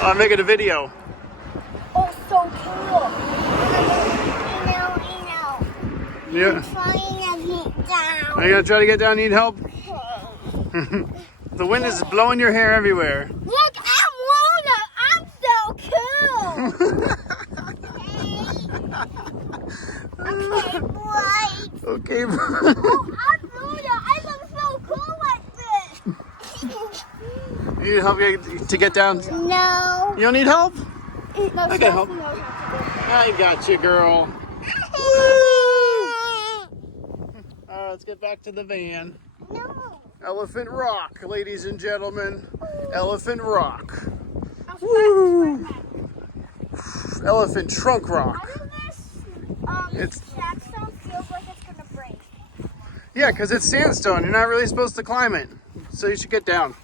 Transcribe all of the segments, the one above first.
I'm making a video. Oh, so cool. Yeah. I'm trying to get down. Are you gonna try to get down? Need help? The wind is blowing your hair everywhere. Look, I'm Luna. I'm so cool. Okay, boy. Okay. Oh, I'm Luna. I look so cool like this. You need help to get down? No. You don't need help? No, I can help. Stephanie knows how to I got you, girl. do it. All right, let's get back to the van. No. Elephant Rock, ladies and gentlemen. Elephant Rock. Woo. Elephant Trunk Rock. How does It's- this sandstone feel like it's gonna break? Yeah, because it's sandstone. You're not really supposed to climb it. So you should get down.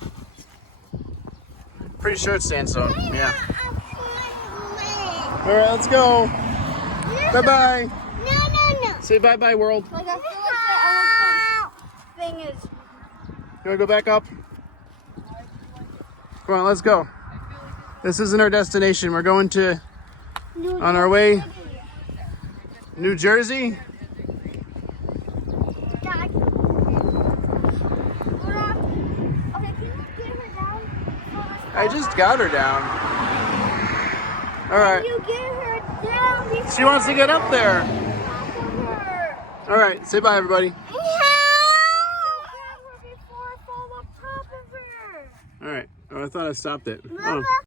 Pretty sure it's sandstone. Yeah. All right, let's go. Bye-bye. No. Say bye-bye, world. Like I feel like the elephant thing is. You want to go back up? Come on, let's go. This isn't our destination. We're going to, on our way, New Jersey. Dad. Laura, okay, can you get her down? I just got her down. All right. You get her down before She wants to get up there. her. All right, say bye, everybody. Before I fall on top of her. All right. Oh, I thought I stopped it. Oh. Mama.